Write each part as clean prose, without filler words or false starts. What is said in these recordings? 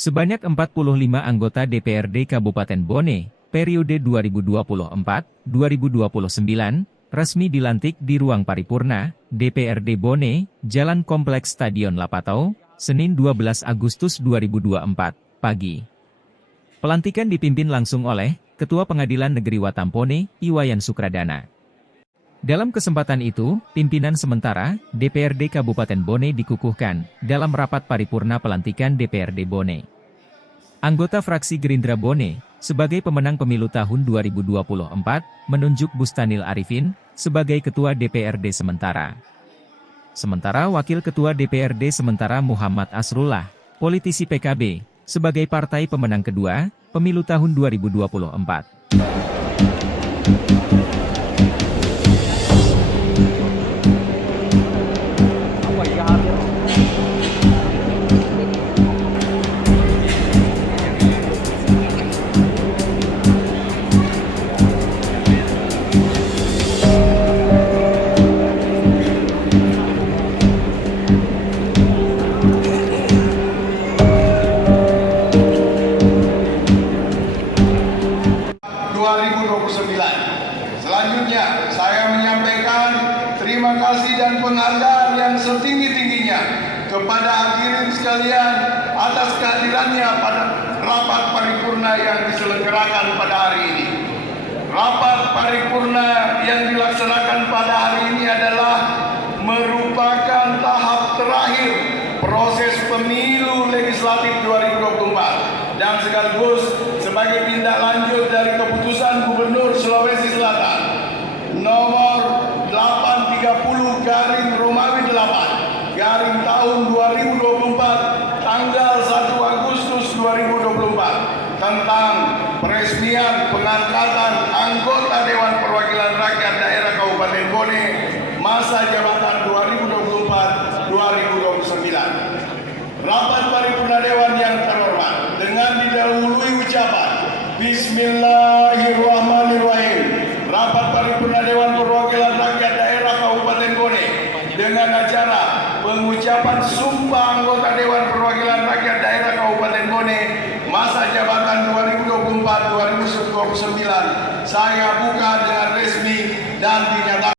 Sebanyak 45 anggota DPRD Kabupaten Bone, periode 2024-2029, resmi dilantik di ruang paripurna, DPRD Bone, Jalan Kompleks Stadion Lapatau, Senin 12 Agustus 2024, pagi. Pelantikan dipimpin langsung oleh Ketua Pengadilan Negeri Watampone, Iwayan Sukradana. Dalam kesempatan itu, pimpinan sementara DPRD Kabupaten Bone dikukuhkan dalam rapat paripurna pelantikan DPRD Bone. Anggota fraksi Gerindra Bone, sebagai pemenang pemilu tahun 2024, menunjuk Bustanil Arifin sebagai Ketua DPRD sementara. Sementara Wakil Ketua DPRD sementara Muhammad Asrullah, politisi PKB, sebagai partai pemenang kedua, pemilu tahun 2024. Selanjutnya, saya menyampaikan terima kasih dan penghargaan yang setinggi-tingginya kepada hadirin sekalian atas kehadirannya pada rapat paripurna yang diselenggarakan pada hari ini. Rapat paripurna yang dilaksanakan pada hari ini adalah merupakan tahap terakhir proses pemilu legislatif 2024 dan sekaligus sebagai tindak lanjut dari keputusan Gubernur Sulawesi Selatan nomor 830/Romawi 8 tahun 2024 tanggal 1 Agustus 2024 tentang peresmian pengangkatan anggota Dewan Perwakilan Rakyat Daerah Kabupaten Bone masa jabatan 2024-2029. Rapat paripurna Dewan yang terhormat dengan didahului ucapan Bismillahirrahmanirrahim. Rapat paripurna Dewan Perwakilan Rakyat Daerah Kabupaten Bone dengan acara pengucapan sumpah anggota Dewan Perwakilan Rakyat Daerah Kabupaten Bone masa jabatan 2024-2029 saya buka dengan resmi dan dinyatakan.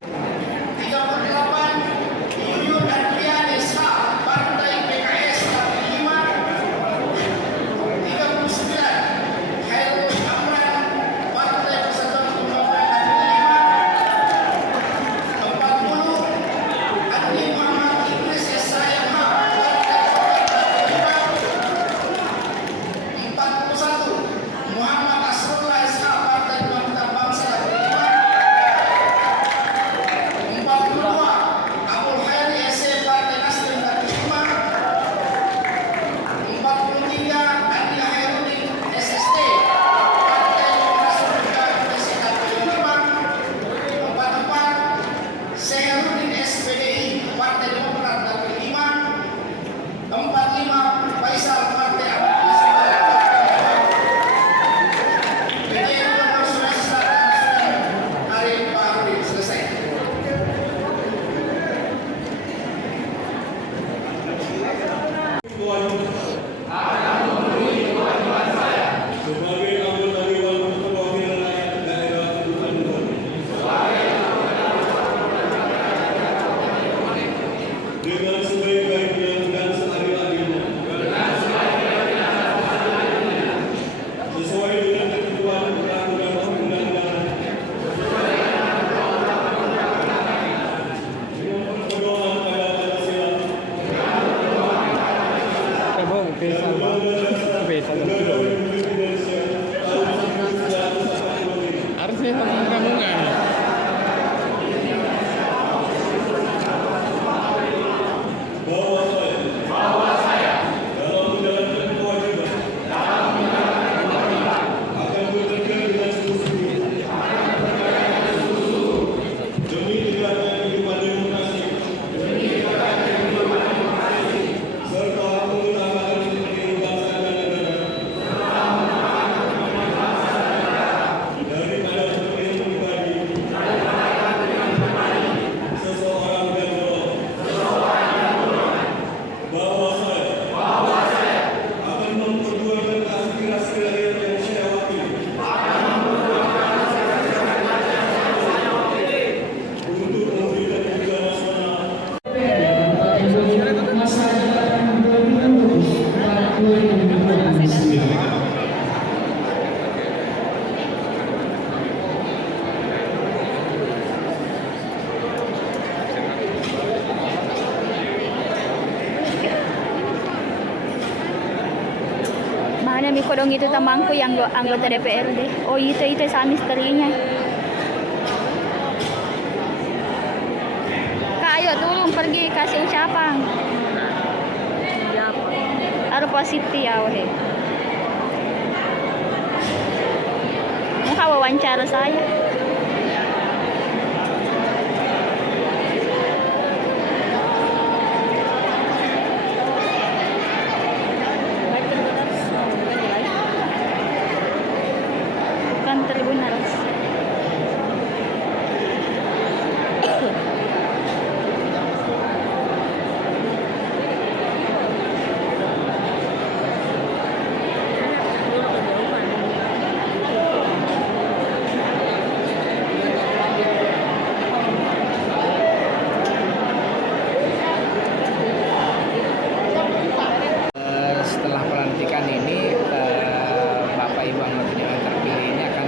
Harusnya sama kamu nggak? mi kodong itu tamangku yang anggota DPRD. Oh itu sama istrinya. Kak, ayo tolong pergi kasih ucapan. Harus positif ya weh. Muka wawancara saya. Bukan Tribunals. Setelah pelantikan ini Bapak Ibu anggota dewan terpilih ini akan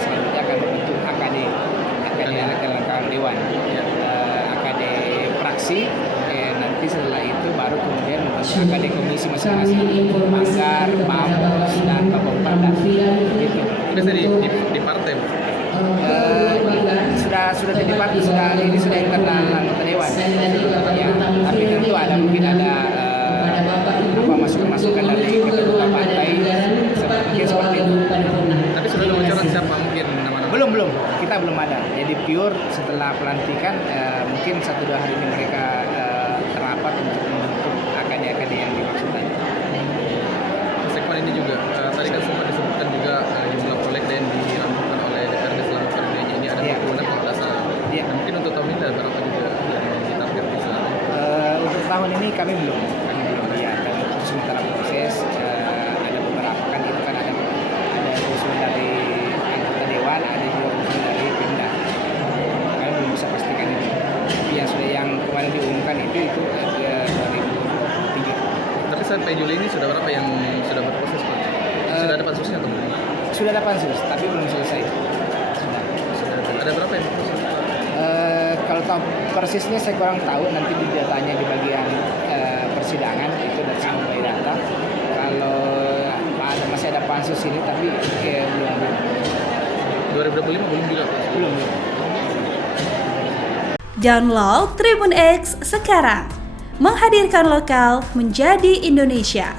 selanjutnya akan membentuk AKD lengkap dewan, AKD fraksi. Nanti setelah itu baru kemudian membentuk AKD komisi masing-masing, Manggar, Bamus dan Bapomperda. Gitu. Di partai. Sudah di partai, ini sudah internal anggota dewan. Ya, tapi tentu mungkin ada masukan dari ketua partai mungkin seperti itu. Tapi sudah ada bocoran siapa mungkin nama-nama? Belum, kita belum ada. Jadi pure setelah pelantikan mungkin 1-2 hari ini mereka rapat untuk membentuk AKD yang dimaksud tadi. Sekwan ini juga tadi kan sempat disebutkan juga jumlah proyek yang dirampungkan oleh DPRD selama periode ini ada 26 kalau tidak salah. Iya. Mungkin untuk tahun ini ada berapa juga yang ditarget bisa? Untuk tahun ini kami belum lihat. Dan untuk sementara proses ada beberapa kan itu kan ada usulan dari anggota dewan, ada juga usulan dari Pemda. Kami belum bisa pastikan itu. Tapi yang kemarin diumumkan itu 2023. Tapi sampai Juli ini sudah berapa yang sudah berproses Pak? Sudah ada pansusnya atau belum? Sudah ada pansus, tapi belum selesai. Sudah. Ada berapa yang berproses? Kalau tahu persisnya saya kurang tahu, nanti di datanya di bagian persidangan itu dari sumber data. Kalau masih ada pansus ini, tapi belum. 2025 belum juga Pak? Belum. Download Tribun X sekarang, menghadirkan lokal menjadi Indonesia.